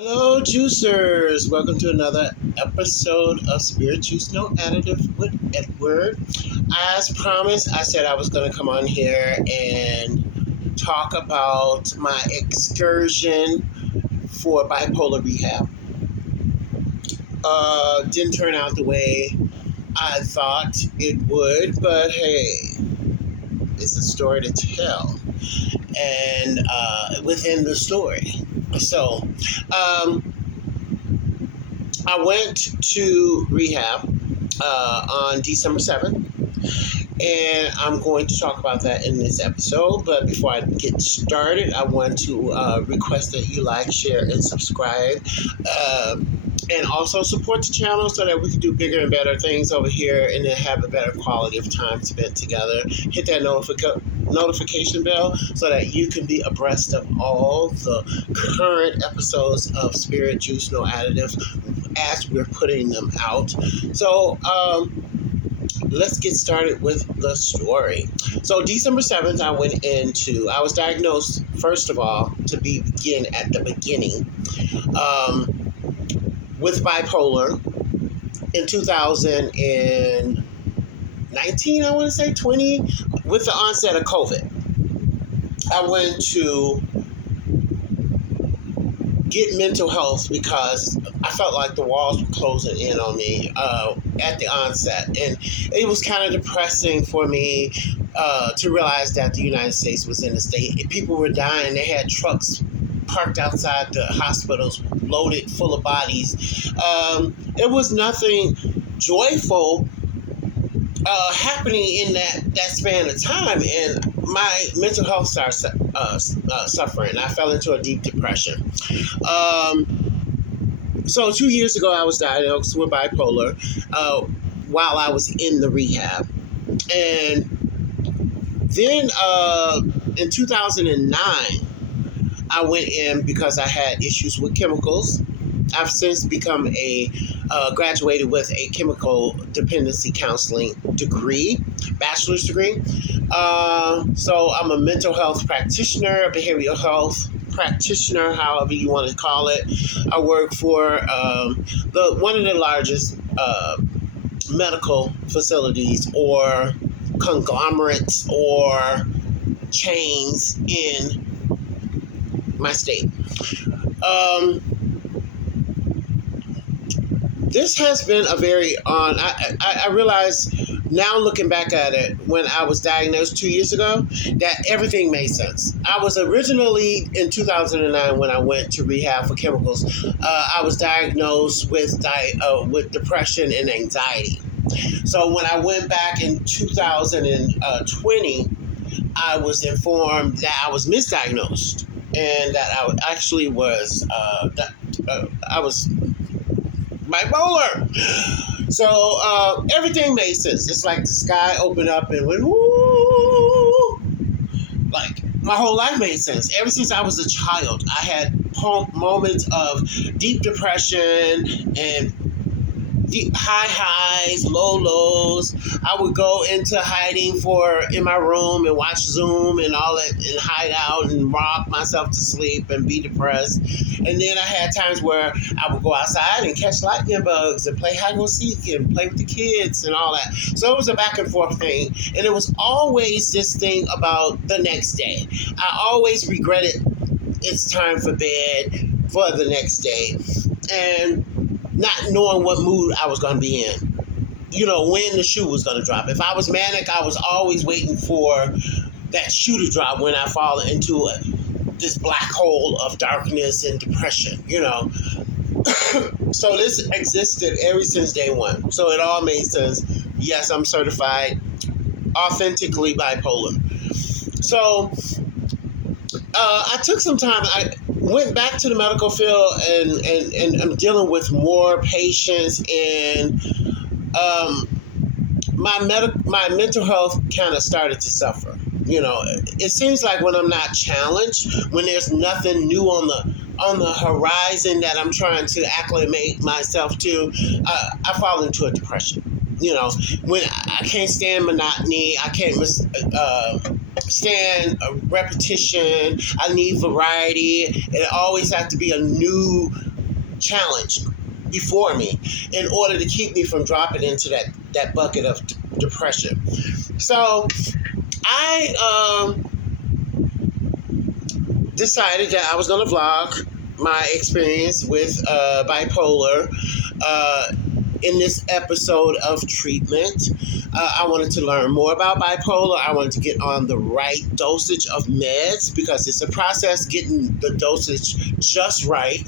Hello, juicers. Welcome to another episode of Spirit Juice No Additive with Edward. As promised, I said I was going to come on here and talk about my excursion for bipolar rehab. Didn't turn out the way I thought it would, but hey, it's a story to tell. And within the story. So, I went to rehab on December 7th, and I'm going to talk about that in this episode. But before I get started, I want to request that you like, share, and subscribe. And also support the channel so that we can do bigger and better things over here and then have a better quality of time spent together. Hit that notification bell so that you can be abreast of all the current episodes of Spirit Juice No Additive as we're putting them out. So, let's get started with the story. So December 7th, I was diagnosed, first of all, to begin at the beginning, with bipolar in 2019, I want to say 20, with the onset of COVID. I went to get mental health because I felt like the walls were closing in on me at the onset. And it was kind of depressing for me to realize that the United States was in a state. People were dying. They had trucks parked outside the hospitals loaded full of bodies. It was nothing joyful happening in that span of time, and my mental health started suffering. I fell into a deep depression. So 2 years ago, I was diagnosed with bipolar while I was in the rehab. And then in 2009, I went in because I had issues with chemicals. I've since become graduated with a chemical dependency counseling degree, bachelor's degree. So I'm a mental health practitioner, a behavioral health practitioner, however you want to call it. I work for one of the largest medical facilities or conglomerates or chains in my state. This has been a very I realize now, looking back at it, when I was diagnosed 2 years ago, that everything made sense. I was originally, in 2009, when I went to rehab for chemicals, I was diagnosed with depression and anxiety. So when I went back in 2020, I was informed that I was misdiagnosed and that I actually was I was bipolar. So everything made sense. It's like the sky opened up and went, woo! Like, my whole life made sense. Ever since I was a child, I had moments of deep depression and deep high highs, low lows. I would go into hiding in my room and watch Zoom and all that and hide out and rock myself to sleep and be depressed. And then I had times where I would go outside and catch lightning bugs and play hide and seek and play with the kids and all that. So it was a back and forth thing. And it was always this thing about the next day. I always regretted it's time for bed for the next day. And not knowing what mood I was going to be in. You know, when the shoe was going to drop. If I was manic, I was always waiting for that shoe to drop when I fall into this black hole of darkness and depression, you know. So this existed ever since day one. So it all made sense. Yes, I'm certified authentically bipolar. So I took some time. I went back to the medical field and I'm dealing with more patients, and my mental health kind of started to suffer. You know, it seems like when I'm not challenged, when there's nothing new on the horizon that I'm trying to acclimate myself to, I fall into a depression. You know, when I can't stand monotony, I can't stand repetition. I need variety. It always has to be a new challenge before me in order to keep me from dropping into that bucket of depression. So I decided that I was going to vlog my experience with bipolar in this episode of treatment. I wanted to learn more about bipolar. I wanted to get on the right dosage of meds because it's a process getting the dosage just right,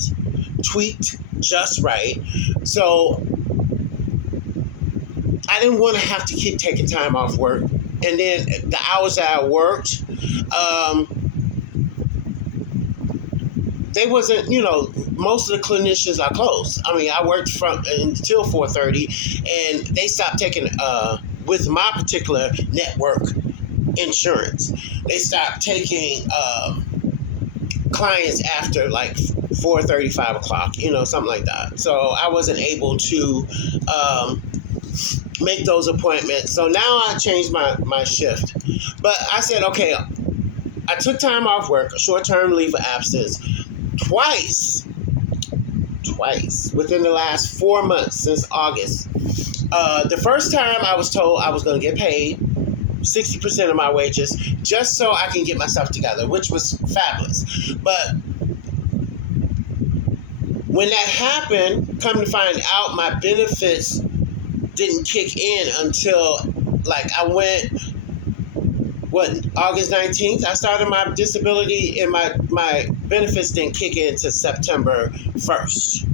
tweaked just right. So I didn't want to have to keep taking time off work. And then the hours that I worked, they wasn't, most of the clinicians are closed. I mean, I worked from until 4:30, and they stopped taking, with my particular network insurance, they stopped taking clients after like 4:30, 5 o'clock, something like that. So I wasn't able to make those appointments. So now I changed my shift. But I said, okay, I took time off work, a short-term leave of absence, twice within the last 4 months since August. The first time I was told I was going to get paid 60% of my wages just so I can get myself together, which was fabulous. But when that happened, come to find out my benefits didn't kick in until like I went, August 19th, I started my disability, and my benefits didn't kick in until September 1st.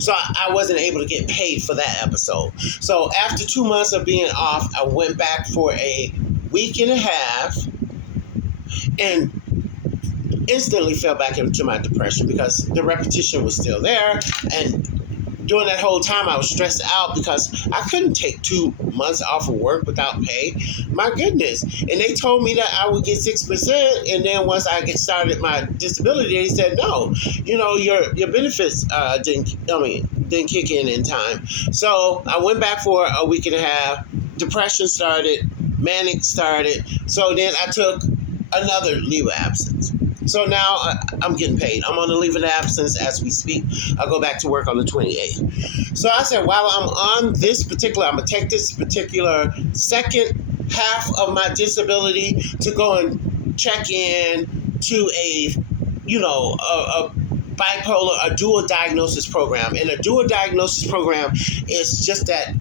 So I wasn't able to get paid for that episode. So after 2 months of being off, I went back for a week and a half and instantly fell back into my depression because the repetition was still there. And during that whole time, I was stressed out because I couldn't take 2 months off of work without pay. My goodness. And they told me that I would get 6%. And then once I get started my disability, they said, no, your benefits didn't kick in time. So I went back for a week and a half. Depression started. Manic started. So then I took another leave of absence. So now I'm getting paid. I'm on a leave of absence as we speak. I'll go back to work on the 28th. So I said, while I'm on this particular, I'm going to take this particular second half of my disability to go and check in to a bipolar, a dual diagnosis program. And a dual diagnosis program is just that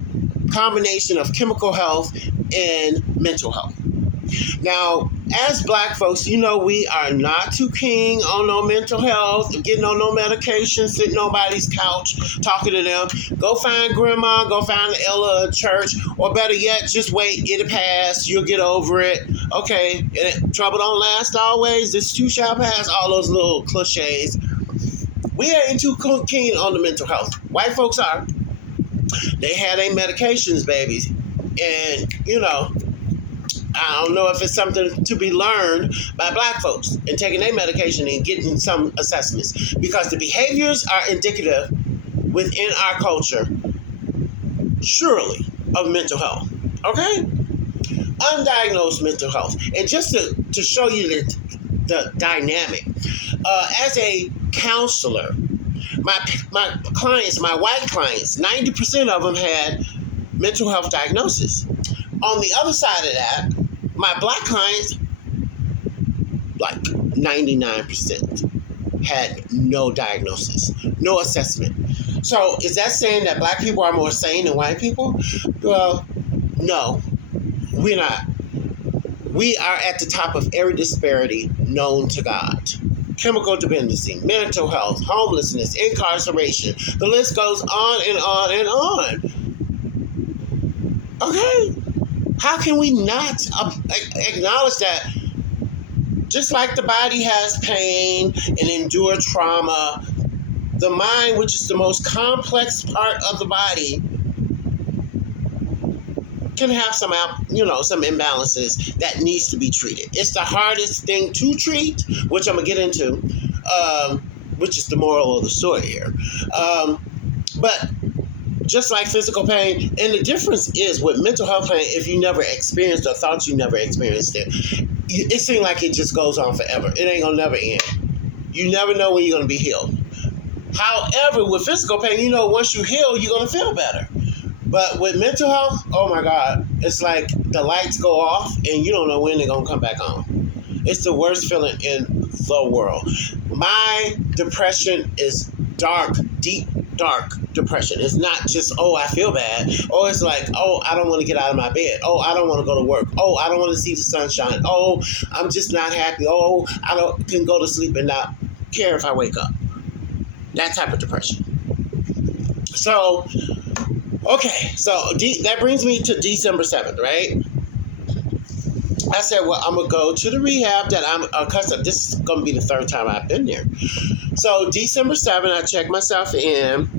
combination of chemical health and mental health. Now, as Black folks, we are not too keen on no mental health, getting on no medication, sitting on nobody's couch, talking to them. Go find grandma, go find the Ella at church, or better yet, just wait, it'll pass, you'll get over it. Okay, and trouble don't last always, this too shall pass, all those little cliches. We ain't too keen on the mental health. White folks are. They had their medications, babies. And, I don't know if it's something to be learned by Black folks and taking their medication and getting some assessments, because the behaviors are indicative within our culture, surely, of mental health. Okay? Undiagnosed mental health. And just to show you the dynamic, as a counselor, my clients, my white clients, 90% of them had mental health diagnosis. On the other side of that, my Black clients, like 99%, had no diagnosis, no assessment. So is that saying that Black people are more sane than white people? Well, no, we're not. We are at the top of every disparity known to God. Chemical dependency, mental health, homelessness, incarceration. The list goes on and on and on. Okay? How can we not acknowledge that just like the body has pain and endure trauma, the mind, which is the most complex part of the body, can have some imbalances that needs to be treated. It's the hardest thing to treat, which I'm going to get into, which is the moral of the story here. But just like physical pain, and the difference is with mental health pain, if you never experienced or thought you never experienced it, it seems like it just goes on forever. It ain't gonna never end. You never know when you're gonna be healed. However, with physical pain, you know, once you heal, you're gonna feel better. But with mental health, oh my God, it's like the lights go off and you don't know when they're gonna come back on. It's the worst feeling in the world. My depression is dark, deep, dark depression. It's not just, oh, I feel bad. Oh, it's like, oh, I don't want to get out of my bed. Oh, I don't want to go to work. Oh, I don't want to see the sunshine. Oh, I'm just not happy. Oh, can go to sleep and not care if I wake up. That type of depression. So, okay, so that brings me to December 7th, right? I said, well, I'm going to go to the rehab that I'm accustomed. This is going to be the third time I've been there. So December 7th, I checked myself in.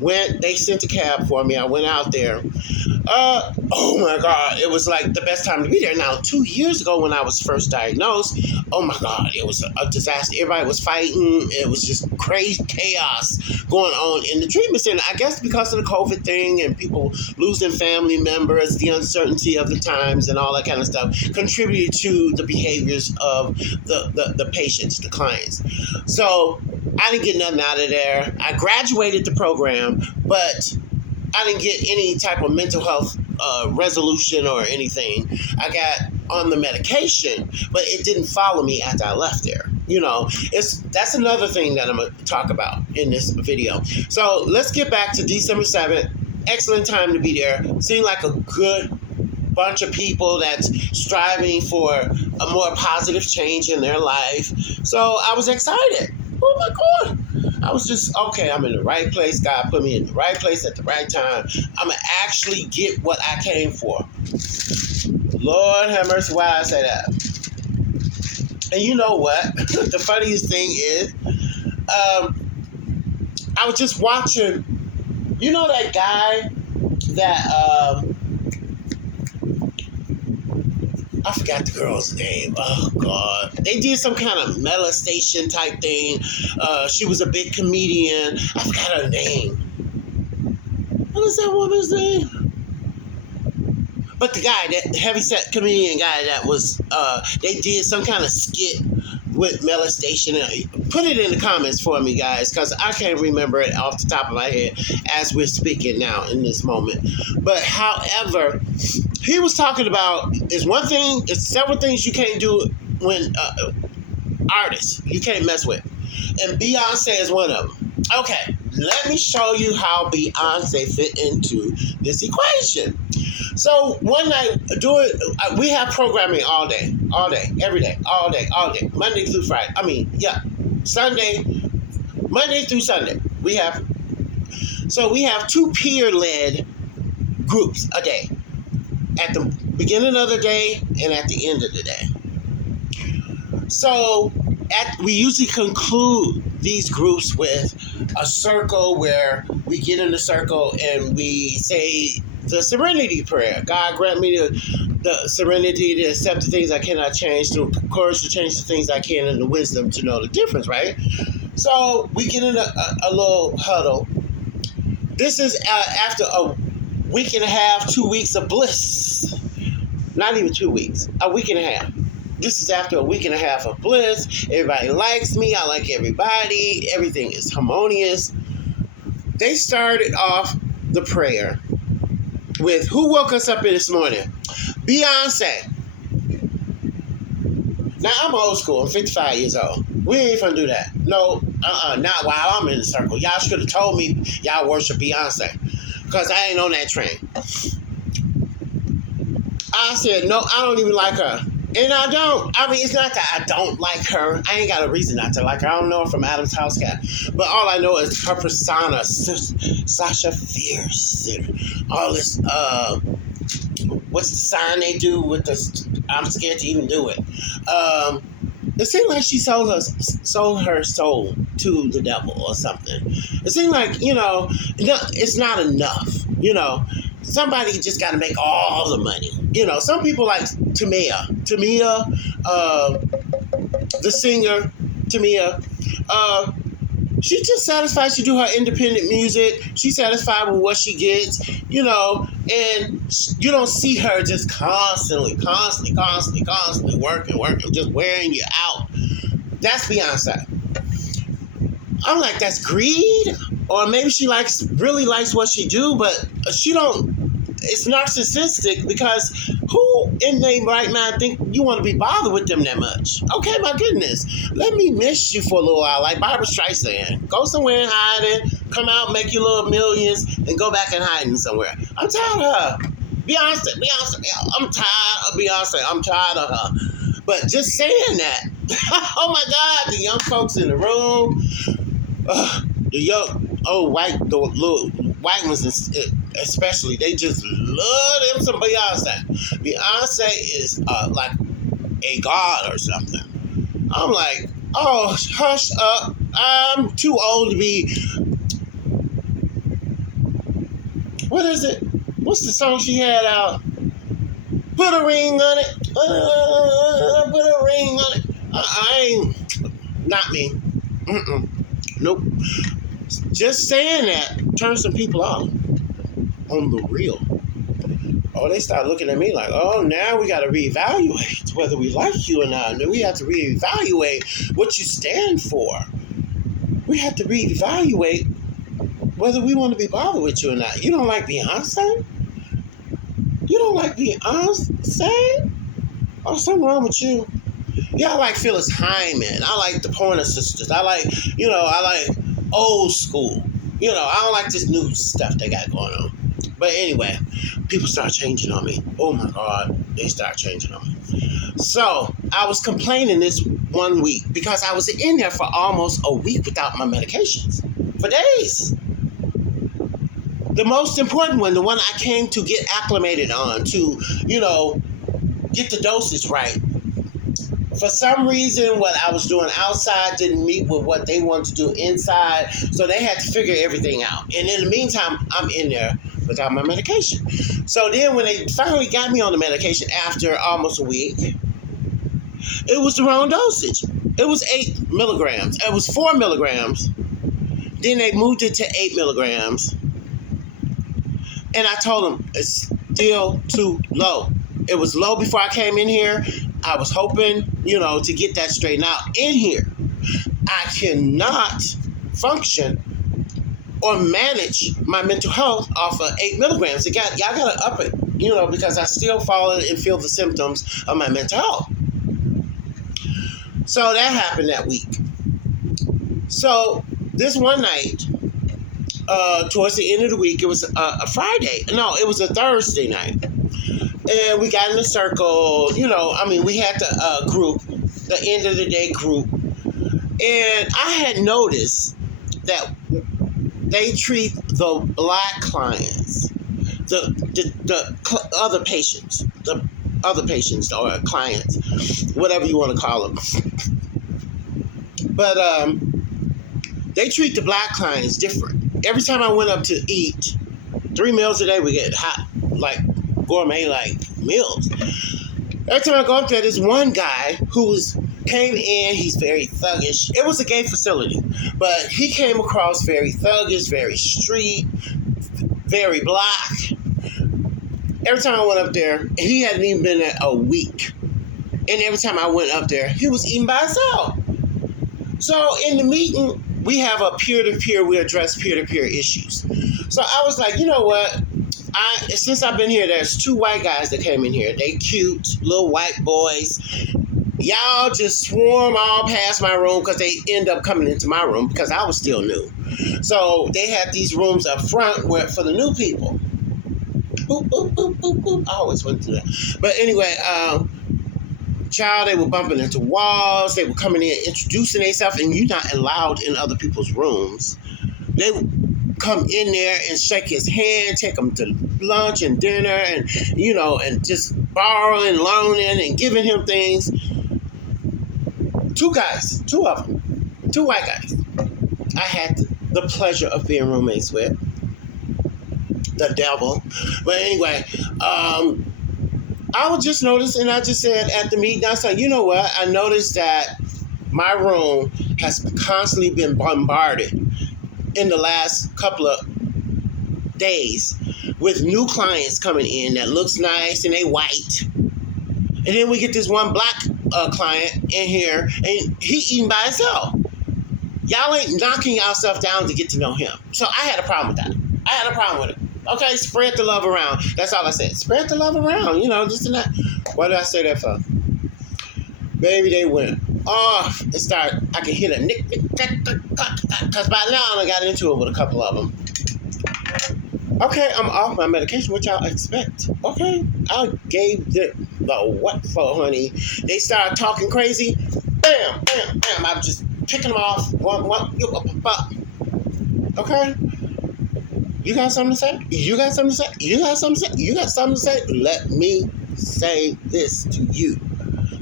They sent a cab for me. I went out there. Oh my God, it was like the best time to be there. Now, 2 years ago when I was first diagnosed, oh my God, it was a disaster. Everybody was fighting. It was just crazy chaos going on in the treatment center. I guess because of the COVID thing and people losing family members, the uncertainty of the times and all that kind of stuff contributed to the behaviors of the patients, the clients. So I didn't get nothing out of there. I graduated the program, but I didn't get any type of mental health resolution or anything. I got on the medication, but it didn't follow me after I left there. You know, that's another thing that I'm going to talk about in this video. So let's get back to December 7th. Excellent time to be there. Seemed like a good bunch of people that's striving for a more positive change in their life. So I was excited. Oh my God. I was just, okay, I'm in the right place. God put me in the right place at the right time. I'm going to actually get what I came for. Lord have mercy, why I say that. And you know what? The funniest thing is, I was just watching, you know that guy that, I forgot the girl's name. Oh, God. They did some kind of molestation type thing. She was a big comedian. I forgot her name. What is that woman's name? But the guy, that heavyset comedian guy that was, they did some kind of skit with molestation. Put it in the comments for me, guys, because I can't remember it off the top of my head as we're speaking now in this moment. But however, he was talking about it's several things you can't do when artists you can't mess with. And Beyonce is one of them. Okay, let me show you how Beyonce fit into this equation. So one night, we have programming all day, every day, all day, Monday through Friday. Monday through Sunday. We have 2 peer-led groups a day, at the beginning of the day and at the end of the day. So we usually conclude these groups with a circle where we get in the circle and we say the serenity prayer. God grant me the serenity to accept the things I cannot change, the courage to change the things I can, and the wisdom to know the difference, right? So we get in a little huddle. This is after a week and a half, 2 weeks of bliss. Not even 2 weeks, a week and a half. This is after a week and a half of bliss. Everybody likes me. I like everybody. Everything is harmonious. They started off the prayer with, who woke us up this morning? Beyonce. Now, I'm old school. I'm 55 years old. We ain't gonna do that. No, not while I'm in the circle. Y'all should have told me y'all worship Beyonce, because I ain't on that train. I said, no, I don't even like her. And I don't. I mean, it's not that I don't like her. I ain't got a reason not to like her. I don't know her from Adam's House Cat. But all I know is her persona, Sasha Fierce, and all this, what's the sign they do with the, I'm scared to even do it. It seemed like she sold her soul to the devil or something. It seemed like, it's not enough, Somebody just got to make all the money. Some people like Tamia, the singer, Tamia. She's just satisfied. She do her independent music. She's satisfied with what she gets, and you don't see her just constantly working, just wearing you out. That's Beyonce. I'm like, that's greed, or maybe she really likes what she do, but she don't. It's narcissistic, because who in their right mind think you want to be bothered with them that much? Okay, my goodness, let me miss you for a little while, like Barbara Streisand. Go somewhere and hide it, come out, make your little millions, and go back and hide somewhere. I'm tired of her. Beyonce. I'm tired of Beyonce. I'm tired of her. But just saying that, oh my God, the young folks in the room, the young, the little white ones especially, they just love them some Beyonce. Beyonce is like a god or something. I'm like, oh, hush up. I'm too old to be. What is it? What's the song she had out? Put a ring on it. Put a ring on it. I ain't. Not me. Nope. Just saying that turns some people off. On the real. Oh, they start looking at me like, oh, now we got to reevaluate whether we like you or not. And we have to reevaluate what you stand for. We have to reevaluate whether we want to be bothered with you or not. You don't like Beyonce? You don't like Beyonce? Oh, something wrong with you. Yeah, I like Phyllis Hyman. I like the Pointer Sisters. I like old school. I don't like this new stuff they got going on. But anyway, people start changing on me. Oh my God, they start changing on me. So I was complaining this 1 week because I was in there for almost a week without my medications. For days. The most important one, the one I came to get acclimated on, to, get the dosage right. For some reason, what I was doing outside didn't meet with what they wanted to do inside, so they had to figure everything out. And in the meantime, I'm in there without my medication. So then when they finally got me on the medication after almost a week, it was the wrong dosage. It was 8 milligrams. It was 4 milligrams. Then they moved it to 8 milligrams. And I told them, it's still too low. It was low before I came in here. I was hoping, to get that straightened out in here. I cannot function or manage my mental health off of 8 milligrams. Y'all got to up it, because I still fall and feel the symptoms of my mental health. So that happened that week. So this one night, towards the end of the week, it was a Friday. No, it was a Thursday night. And we got in a circle, we had the group, the end of the day group. And I had noticed that they treat the black clients, the other patients or clients, whatever you want to call them. But they treat the black clients different. Every time I went up to eat, 3 meals a day, we get hot, gourmet meals. Every time I go up there, there's one guy who came in, he's very thuggish. It was a gay facility, but he came across very thuggish, very street, very black. Every time I went up there, he hadn't even been there a week. And every time I went up there, he was eating by himself. So in the meeting, we have a peer-to-peer, we address peer-to-peer issues. So I was like, you know what? Since I've been here, there's 2 white guys that came in here. They cute, little white boys. Y'all just swarm all past my room because they end up coming into my room because I was still new. So they had these rooms up front for the new people. Boop, boop, boop, boop, boop. I always went through that. But anyway, they were bumping into walls. They were coming in, introducing themselves, and you're not allowed in other people's rooms. They would come in there and shake his hand, take him to lunch and dinner, and and just borrowing, loaning, and giving him things. 2 guys, 2 of them, 2 white guys. I had the pleasure of being roommates with. The devil. But anyway, I was just noticing, I just said at the meeting, I said, you know what? I noticed that my room has constantly been bombarded in the last couple of days with new clients coming in that looks nice and they white. And then we get this one black client in here and he eating by himself. Y'all ain't knocking yourself down to get to know him. So I had a problem with that. I had a problem with it. Okay, spread the love around. That's all I said. Spread the love around, just in that. What did I say that for? Baby, they went off and started. I could hear the nick, because by now I got into it with a couple of them. Okay, I'm off my medication. What y'all expect? Okay, I gave the what for, honey. They started talking crazy. Bam, bam, bam. I'm just picking them off. One. Okay. You got something to say? You got something to say? You got something to say? You got something to say? Let me say this to you.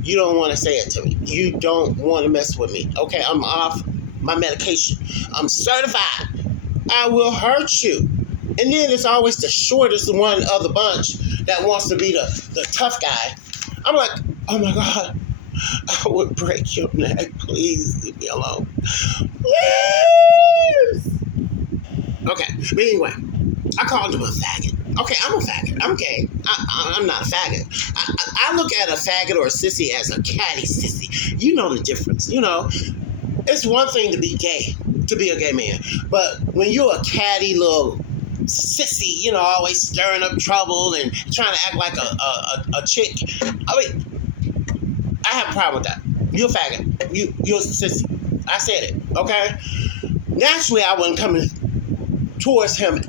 You don't want to say it to me. You don't want to mess with me. Okay, I'm off my medication. I'm certified. I will hurt you. And then it's always the shortest one of the bunch that wants to be the tough guy. I'm like, oh my God, I would break your neck. Please leave me alone. Please. Okay, but anyway, I called him a faggot. Okay, I'm a faggot. I'm gay. I'm not a faggot. I look at a faggot or a sissy as a catty sissy. You know the difference. It's one thing to be gay, to be a gay man. But when you're a catty little sissy, always stirring up trouble and trying to act like a chick, I mean, I have a problem with that. You're a faggot. You're a sissy. I said it, okay? Naturally, I wasn't coming towards him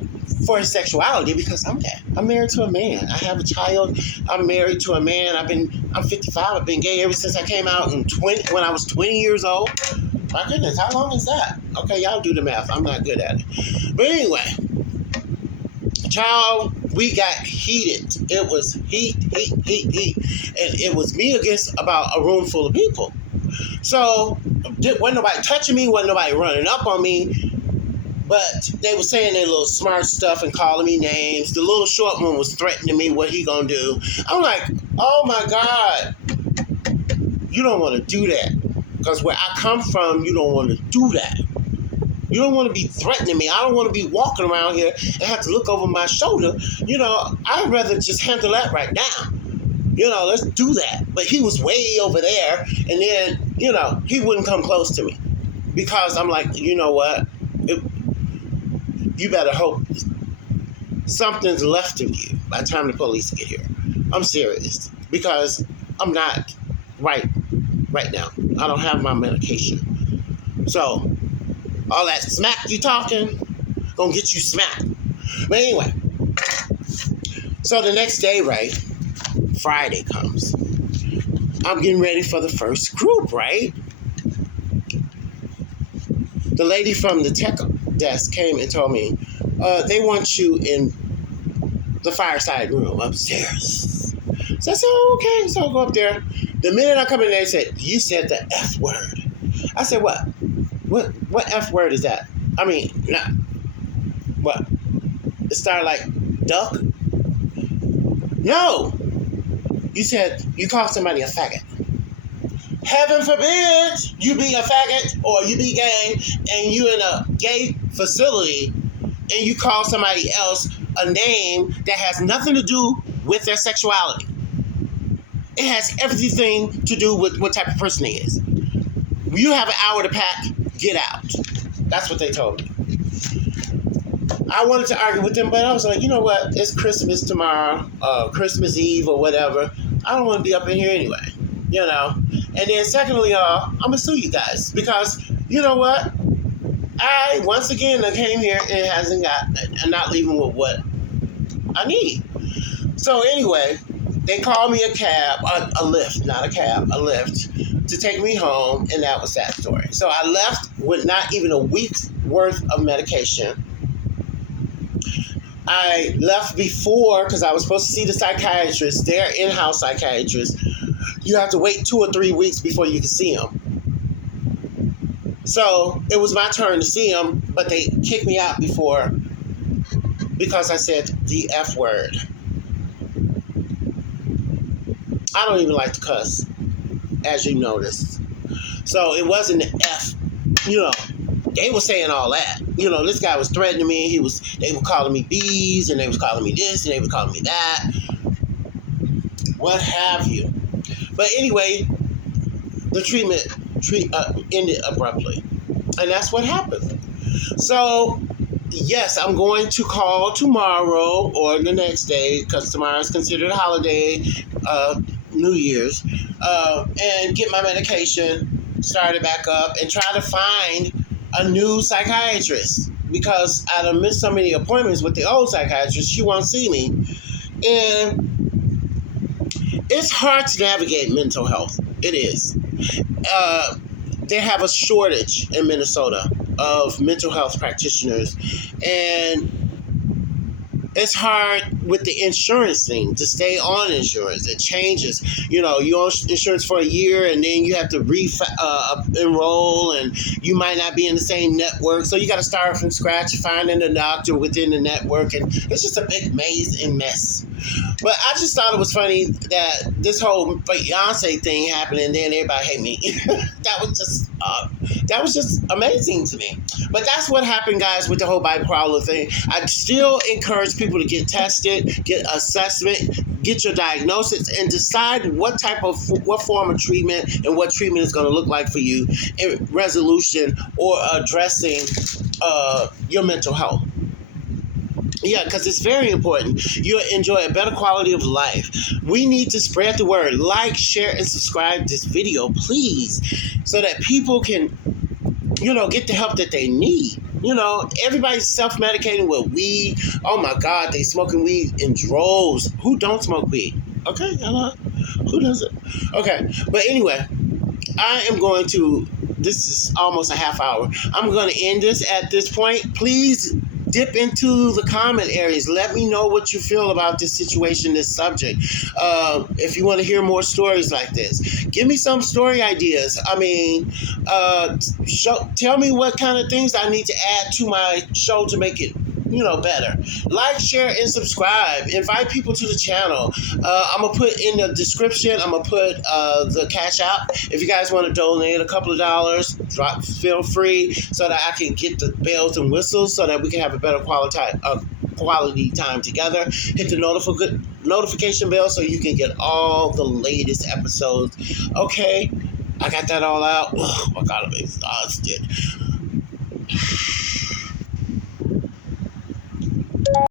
for his sexuality because I'm gay. I'm married to a man. I have a child. I'm married to a man. I'm 55. I've been gay ever since I came out when I was 20 years old. My goodness, how long is that? Okay, y'all do the math. I'm not good at it. But anyway, child, we got heated. It was heat. And it was me against about a room full of people. So, wasn't nobody touching me, wasn't nobody running up on me. But they were saying their little smart stuff and calling me names. The little short one was threatening me what he gonna do. I'm like, oh my God. You don't want to do that. Because where I come from, you don't want to do that. You don't want to be threatening me. I don't want to be walking around here and have to look over my shoulder. I'd rather just handle that right now. Let's do that. But he was way over there. And then, he wouldn't come close to me. Because I'm like, you know what? You better hope something's left of you by the time the police get here. I'm serious. Because I'm not right now. I don't have my medication. So, all that smack you talking, gonna get you smacked. But anyway, so the next day, right, Friday comes. I'm getting ready for the first group, right? The lady from the tech desk came and told me, they want you in the fireside room upstairs. So I said, oh, okay. So I'll go up there. The minute I come in there, they said, you said the F word. I said, what? What F word is that? I mean, nah. What? It started like duck? No. You said you called somebody a faggot. Heaven forbid you be a faggot or you be gay and you in a gay facility and you call somebody else a name that has nothing to do with their sexuality. It has everything to do with what type of person he is. You have an hour to pack, get out. That's what they told me. I wanted to argue with them, but I was like, you know what? It's Christmas tomorrow, Christmas Eve or whatever. I don't want to be up in here anyway, And then secondly, I'm going to sue you guys because, you know what? I, once again, I came here and I'm not leaving with what I need. So anyway, they called me a cab, a lift, not a cab, a lift, to take me home, and that was that story. So I left with not even a week's worth of medication. I left before because I was supposed to see the psychiatrist, their in-house psychiatrist. You have to wait 2 or 3 weeks before you can see him. So it was my turn to see him, but they kicked me out before because I said the F word. I don't even like to cuss, as you noticed. So it wasn't the F, you know. They were saying all that. You know, this guy was threatening me. They were calling me bees, and they was calling me this, and they were calling me that. What have you. But anyway, the treatment ended abruptly. And that's what happened. So, yes, I'm going to call tomorrow or the next day, because tomorrow is considered a holiday, New Year's, and get my medication started back up and try to find a new psychiatrist, because I done missed so many appointments with the old psychiatrist. She won't see me. And it's hard to navigate mental health. It is. They have a shortage in Minnesota of mental health practitioners, and it's hard with the insurance thing to stay on insurance. It changes. You know, you're on insurance for a year, and then you have to enroll, and you might not be in the same network. So you got to start from scratch, finding a doctor within the network, and it's just a big maze and mess. But I just thought it was funny that this whole Beyonce thing happened, and then everybody hate me. That was just amazing to me. But that's what happened, guys, with the whole bipolar thing. I still encourage people to get tested, get assessment, get your diagnosis, and decide what form of treatment and what treatment is going to look like for you in resolution or addressing your mental health. Yeah, because it's very important. You'll enjoy a better quality of life. We need to spread the word. Like, share, and subscribe to this video, please, so that people can, get the help that they need. Everybody's self-medicating with weed. Oh, my God, they smoking weed in droves. Who don't smoke weed? Okay, hello? Who doesn't? Okay, but anyway, this is almost a half hour. I'm going to end this at this point. Please dip into the comment areas. Let me know what you feel about this situation, this subject. If you want to hear more stories like this, give me some story ideas. I mean, tell me what kind of things I need to add to my show to make it better. Like, share, and subscribe. Invite people to the channel. I'm going to put in the description, I'm going to put the Cash App. If you guys want to donate a couple of dollars, feel free, so that I can get the bells and whistles, so that we can have a better quality time together. Hit the notification bell so you can get all the latest episodes. Okay, I got that all out. Oh my God, I'm exhausted.